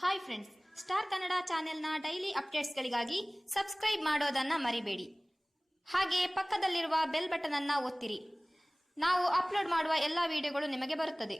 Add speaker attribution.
Speaker 1: Hi friends star Kannada ಚಾನೆಲ್ನ daily ಅಪ್ಡೇಟ್ಸ್ಗಳಿಗಾಗಿ subscribe ಮಾಡೋದನ್ನ ಮರಿಬೇಡಿ. ಹಾಗೆ ಪಕ್ಕದಲ್ಲಿರುವ ಬೆಲ್ ಬಟನ್ ಅನ್ನ ಒತ್ತಿರಿ. ನಾವು ಅಪ್ಲೋಡ್ ಮಾಡುವ ಎಲ್ಲ ವಿಡಿಯೋಗಳು ನಿಮಗೆ ಬರುತ್ತದೆ.